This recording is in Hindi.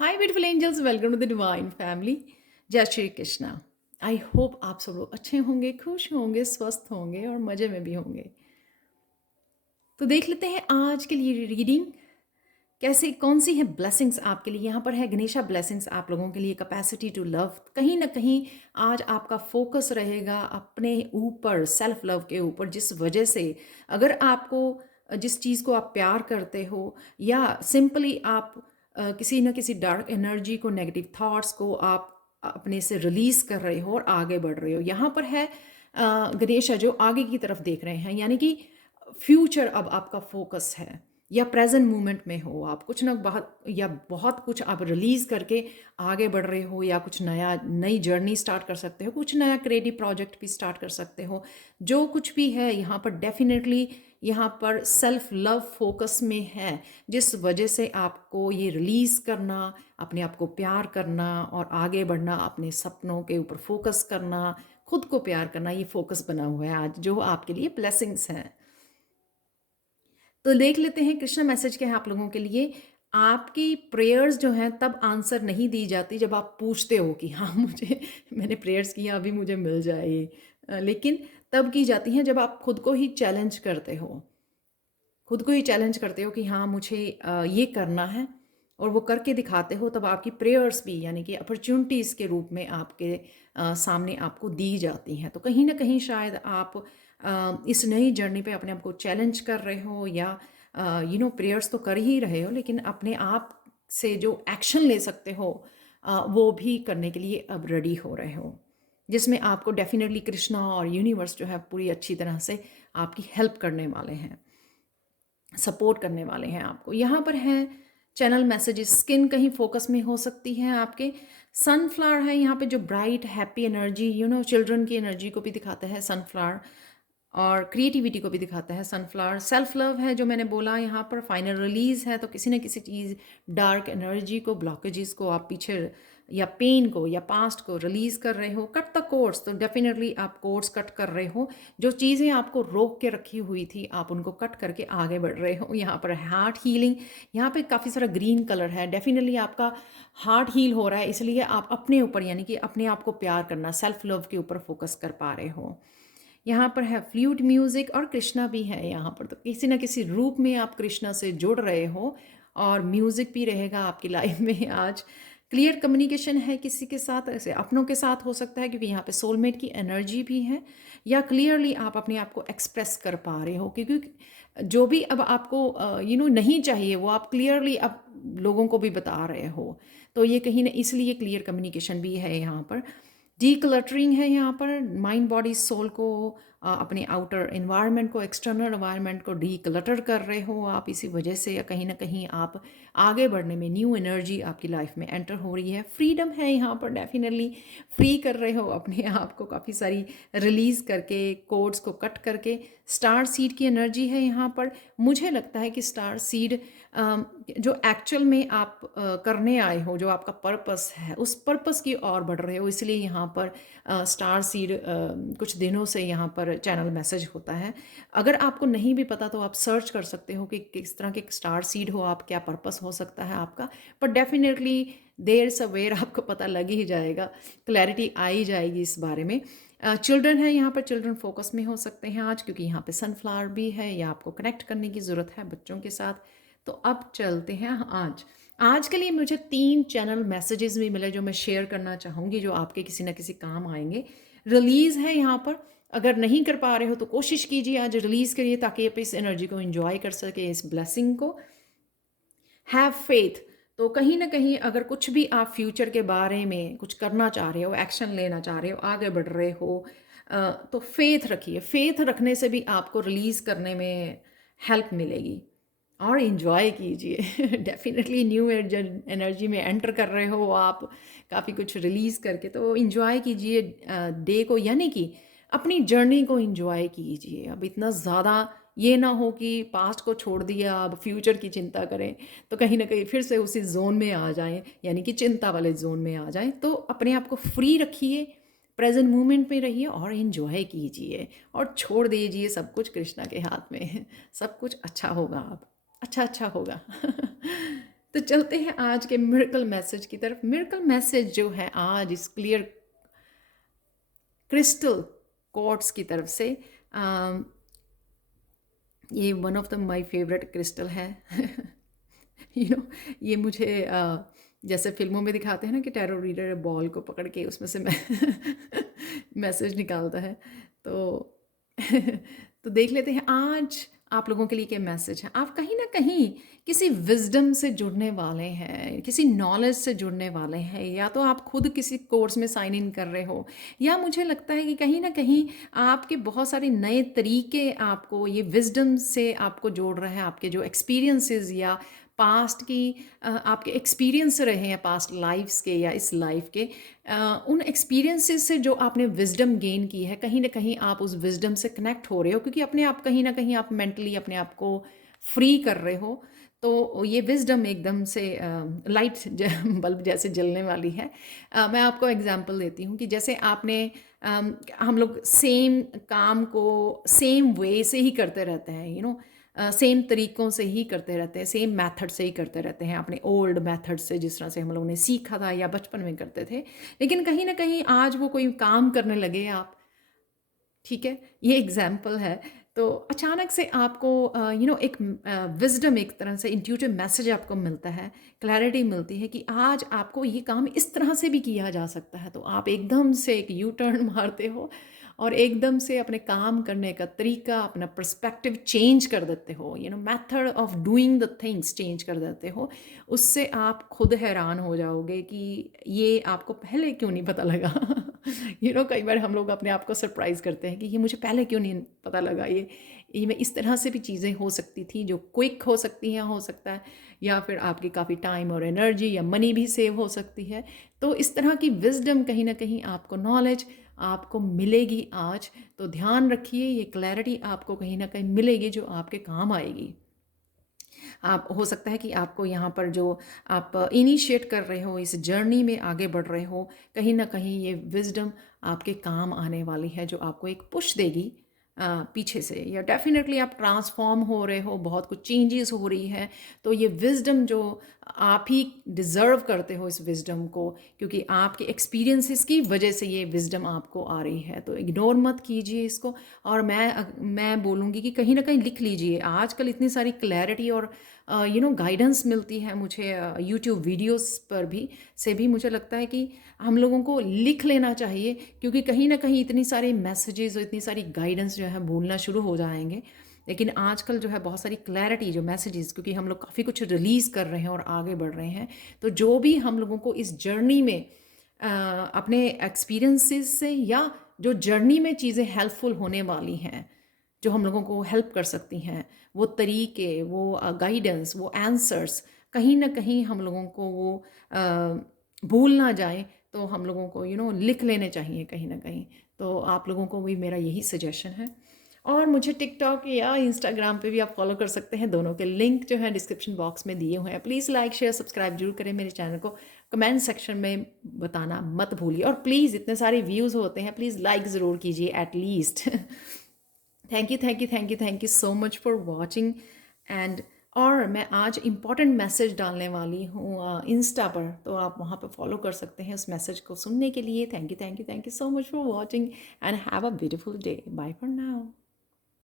Hi beautiful angels, welcome to the divine family. जय श्री कृष्णा। आई होप आप सब लोग अच्छे होंगे, खुश होंगे, स्वस्थ होंगे और मज़े में भी होंगे। तो देख लेते हैं आज के लिए रीडिंग कैसे, कौन सी है ब्लेसिंग्स आपके लिए। यहाँ पर है गणेशा ब्लेसिंग्स आप लोगों के लिए, कैपेसिटी टू लव। कहीं ना कहीं आज आपका फोकस रहेगा अपने ऊपर, सेल्फ लव के ऊपर, जिस वजह से अगर आपको जिस चीज़ को आप प्यार करते हो या सिंपली आप किसी न किसी डार्क एनर्जी को, नेगेटिव थॉट्स को आप अपने से रिलीज कर रहे हो और आगे बढ़ रहे हो। यहाँ पर है गणेशा जो आगे की तरफ देख रहे हैं, यानी कि फ्यूचर अब आपका फोकस है या प्रेजेंट मोमेंट में हो आप, कुछ ना बहुत कुछ आप रिलीज करके आगे बढ़ रहे हो या कुछ नया, नई जर्नी स्टार्ट कर सकते हो, कुछ नया क्रिएटिव प्रोजेक्ट भी स्टार्ट कर सकते हो। जो कुछ भी है यहाँ पर डेफिनेटली यहाँ पर सेल्फ लव फोकस में है, जिस वजह से आपको ये रिलीज करना, अपने आप को प्यार करना और आगे बढ़ना, अपने सपनों के ऊपर फोकस करना, खुद को प्यार करना, ये फोकस बना हुआ है आज जो आपके लिए ब्लेसिंग्स हैं। तो देख लेते हैं कृष्णा मैसेज क्या है आप लोगों के लिए। आपकी प्रेयर्स जो हैं तब आंसर नहीं दी जाती जब आप पूछते हो कि हाँ मुझे, मैंने प्रेयर्स किया अभी मुझे मिल जाए ये। लेकिन तब की जाती हैं जब आप खुद को ही चैलेंज करते हो, खुद को ही चैलेंज करते हो कि हाँ मुझे ये करना है और वो करके दिखाते हो, तब आपकी प्रेयर्स भी यानी कि अपॉर्चुनिटीज़ के रूप में आपके सामने आपको दी जाती हैं। तो कहीं ना कहीं शायद आप इस नई जर्नी पे अपने आप को चैलेंज कर रहे हो या प्रेयर्स तो कर ही रहे हो, लेकिन अपने आप से जो एक्शन ले सकते हो वो भी करने के लिए अब रेडी हो रहे हो, जिसमें आपको डेफिनेटली कृष्णा और यूनिवर्स जो है पूरी अच्छी तरह से आपकी हेल्प करने वाले हैं, सपोर्ट करने वाले हैं आपको। यहाँ पर है चैनल मैसेजेस, स्किन कहीं फोकस में हो सकती है आपके। सनफ्लावर है यहाँ पे जो ब्राइट हैप्पी एनर्जी, चिल्ड्रन की एनर्जी को भी दिखाता है सनफ्लावर, और क्रिएटिविटी को भी दिखाता है सनफ्लावर। सेल्फ लव है जो मैंने बोला, यहाँ पर फाइनल रिलीज है, तो किसी न किसी चीज़, डार्क एनर्जी को, ब्लॉकेजेस को आप पीछे या पेन को या पास्ट को रिलीज कर रहे हो। कट द कोर्स, तो डेफिनेटली आप कोर्स कट कर रहे हो, जो चीज़ें आपको रोक के रखी हुई थी आप उनको कट करके आगे बढ़ रहे हो। यहाँ पर हार्ट हीलिंग, यहाँ पे काफ़ी सारा ग्रीन कलर है, डेफिनेटली आपका हार्ट हील हो रहा है, इसलिए आप अपने ऊपर यानी कि अपने आप को प्यार करना, सेल्फ लव के ऊपर फोकस कर पा रहे हो। यहाँ पर है फ्लूट म्यूज़िक और कृष्णा भी है यहाँ पर, तो किसी ना किसी रूप में आप कृष्णा से जुड़ रहे हो और म्यूज़िक भी रहेगा आपकी लाइफ में आज। क्लियर कम्युनिकेशन है किसी के साथ, ऐसे अपनों के साथ हो सकता है क्योंकि यहाँ पे सोलमेट की एनर्जी भी है, या क्लियरली आप अपने आप को एक्सप्रेस कर पा रहे हो, क्योंकि जो भी अब आपको नहीं चाहिए वो आप क्लियरली अब लोगों को भी बता रहे हो। तो ये कहीं ना इसलिए क्लियर कम्युनिकेशन भी है यहाँ पर। डीक्लटरिंग है यहाँ पर, माइंड बॉडी सोल को, अपने आउटर एनवायरनमेंट को, एक्सटर्नल एनवायरनमेंट को डीक्लटर कर रहे हो आप, इसी वजह से या कहीं ना कहीं आप आगे बढ़ने में न्यू एनर्जी आपकी लाइफ में एंटर हो रही है। फ्रीडम है यहाँ पर, डेफिनेटली फ्री कर रहे हो अपने आप को काफ़ी सारी रिलीज़ करके, कोड्स को कट करके। स्टार सीड की एनर्जी है यहाँ पर। मुझे लगता है कि स्टार सीड जो एक्चुअल में आप करने आए हो, जो आपका पर्पस है, उस पर्पस की ओर बढ़ रहे हो, इसलिए यहाँ पर स्टार सीड कुछ दिनों से यहाँ पर चैनल मैसेज होता है। अगर आपको नहीं भी पता तो आप सर्च कर सकते हो कि किस तरह के स्टार सीड हो आप, क्या पर्पस हो सकता है आपका, पर डेफिनेटली देर सवेर आपको पता लग ही जाएगा, क्लैरिटी आ ही जाएगी इस बारे में। चिल्ड्रन है यहाँ पर, चिल्ड्रन फोकस में हो सकते हैं आज क्योंकि यहाँ पे सनफ्लावर भी है, या आपको कनेक्ट करने की ज़रूरत है बच्चों के साथ। तो अब चलते हैं आज। आज के लिए मुझे 3 चैनल मैसेजेस भी मिले जो मैं शेयर करना चाहूँगी, जो आपके किसी ना किसी काम आएंगे। रिलीज़ है यहाँ पर, अगर नहीं कर पा रहे हो तो कोशिश कीजिए आज रिलीज़ करिए ताकि आप इस एनर्जी को एंजॉय कर सके, इस ब्लेसिंग को। हैव फेथ, तो कहीं ना कहीं अगर कुछ भी आप फ्यूचर के बारे में कुछ करना चाह रहे हो, एक्शन लेना चाह रहे हो, आगे बढ़ रहे हो, तो फेथ रखिए। फेथ रखने से भी आपको रिलीज़ करने में हेल्प मिलेगी और इन्जॉय कीजिए। डेफिनेटली न्यू एनर्जी में एंटर कर रहे हो आप, काफ़ी कुछ रिलीज़ करके, तो इन्जॉय कीजिए डे को, यानी कि अपनी जर्नी को इन्जॉय कीजिए। अब इतना ज़्यादा ये ना हो कि पास्ट को छोड़ दिया अब फ्यूचर की चिंता करें, तो कहीं ना कहीं फिर से उसी जोन में आ जाएं, यानी कि चिंता वाले जोन में आ जाएं। तो अपने आप को फ्री रखिए, प्रेजेंट मोमेंट में रहिए और एंजॉय कीजिए और छोड़ दीजिए सब कुछ कृष्णा के हाथ में। सब कुछ अच्छा होगा, अब अच्छा अच्छा होगा। तो चलते हैं आज के मिरेकल मैसेज की तरफ। मिरेकल मैसेज जो है आज इस क्लियर क्रिस्टल क्वार्ट्ज की तरफ से, ये one of the my favourite crystal है। ये मुझे जैसे फिल्मों में दिखाते हैं ना कि टैरो रीडर बॉल को पकड़ के उसमें से मैसेज निकालता है। तो तो देख लेते हैं आज आप लोगों के लिए क्या मैसेज है। आप कहीं ना कहीं किसी विजडम से जुड़ने वाले हैं, किसी नॉलेज से जुड़ने वाले हैं, या तो आप खुद किसी कोर्स में साइन इन कर रहे हो, या मुझे लगता है कि कहीं ना कहीं आपके बहुत सारे नए तरीके आपको ये विजडम से आपको जोड़ रहे हैं। आपके जो एक्सपीरियंसेस या पास्ट की आपके एक्सपीरियंस रहे हैं पास्ट लाइफ्स के या इस लाइफ के, उन एक्सपीरियंसेस से जो आपने विजडम गेन की है, कहीं ना कहीं आप उस विजडम से कनेक्ट हो रहे हो, क्योंकि अपने आप कहीं ना कहीं आप मेंटली अपने आप को फ्री कर रहे हो। तो ये विजडम एकदम से लाइट बल्ब जैसे जलने वाली है। मैं आपको एग्जांपल देती हूँ कि जैसे आपने हम लोग सेम काम को सेम वे से ही करते रहते हैं, सेम तरीक़ों से ही करते रहते हैं, सेम मेथड से ही करते रहते हैं, अपने ओल्ड मेथड से, जिस तरह से हम लोगों ने सीखा था या बचपन में करते थे। लेकिन कहीं ना कहीं आज वो कोई काम करने लगे आप, ठीक है, ये एग्जाम्पल है। तो अचानक से आपको एक विजडम, एक तरह से इंट्यूटिव मैसेज आपको मिलता है, क्लैरिटी मिलती है कि आज आपको ये काम इस तरह से भी किया जा सकता है। तो आप एकदम से एक यू टर्न मारते हो और एकदम से अपने काम करने का तरीका, अपना पर्सपेक्टिव चेंज कर देते हो, method of doing the things change कर देते हो। उससे आप खुद हैरान हो जाओगे कि ये आपको पहले क्यों नहीं पता लगा। कई बार हम लोग अपने आप को सरप्राइज़ करते हैं कि ये मुझे पहले क्यों नहीं पता लगा, ये मैं इस तरह से भी चीज़ें हो सकती थी जो क्विक हो सकती हैं, हो सकता है, या फिर आपकी काफ़ी टाइम और एनर्जी या मनी भी सेव हो सकती है। तो इस तरह की विजडम, कहीं ना कहीं आपको नॉलेज आपको मिलेगी आज। तो ध्यान रखिए, ये क्लैरिटी आपको कहीं ना कहीं मिलेगी जो आपके काम आएगी। आप हो सकता है कि आपको यहाँ पर जो आप इनिशिएट कर रहे हो, इस जर्नी में आगे बढ़ रहे हो, कहीं ना कहीं ये विजडम आपके काम आने वाली है, जो आपको एक पुश देगी पीछे से, या डेफिनेटली आप ट्रांसफॉर्म हो रहे हो, बहुत कुछ चेंजेस हो रही है। तो ये विजडम जो आप ही डिज़र्व करते हो इस विजडम को, क्योंकि आपके एक्सपीरियंसेस की वजह से ये विजडम आपको आ रही है। तो इग्नोर मत कीजिए इसको। और मैं बोलूँगी कि कहीं ना कहीं लिख लीजिए। आजकल इतनी सारी क्लैरिटी और गाइडेंस मिलती है मुझे यूट्यूब वीडियोस पर भी मुझे लगता है कि हम लोगों को लिख लेना चाहिए, क्योंकि कहीं ना कहीं इतनी सारी मैसेजेस और इतनी सारी गाइडेंस जो है भूलना शुरू हो जाएंगे। लेकिन आजकल जो है बहुत सारी क्लैरिटी, जो मैसेजेस, क्योंकि हम लोग काफ़ी कुछ रिलीज़ कर रहे हैं और आगे बढ़ रहे हैं। तो जो भी हम लोगों को इस जर्नी में अपने एक्सपीरियंसेस से, या जो जर्नी में चीज़ें हेल्पफुल होने वाली हैं, जो हम लोगों को हेल्प कर सकती हैं, वो तरीके, वो गाइडेंस, वो आंसर्स, कहीं ना कहीं हम लोगों को वो भूल ना जाए। तो हम लोगों को लिख लेने चाहिए कहीं ना कहीं। तो आप लोगों को भी मेरा यही सजेशन है। और मुझे टिकटॉक या इंस्टाग्राम पे भी आप फॉलो कर सकते हैं। दोनों के लिंक जो है डिस्क्रिप्शन बॉक्स में दिए हुए हैं। प्लीज़ लाइक शेयर सब्सक्राइब जरूर करें मेरे चैनल को। कमेंट सेक्शन में बताना मत भूलिए। और प्लीज़, इतने सारे व्यूज़ होते हैं, प्लीज़ लाइक ज़रूर कीजिए at least. Thank you thank you thank you thank you so much for watching. And और मैं आज इम्पॉर्टेंट मैसेज डालने वाली हूँ इंस्टा पर, तो आप वहाँ पर फॉलो कर सकते हैं उस मैसेज को सुनने के लिए। Thank you thank you thank you so much for watching and have a beautiful day. Bye for now.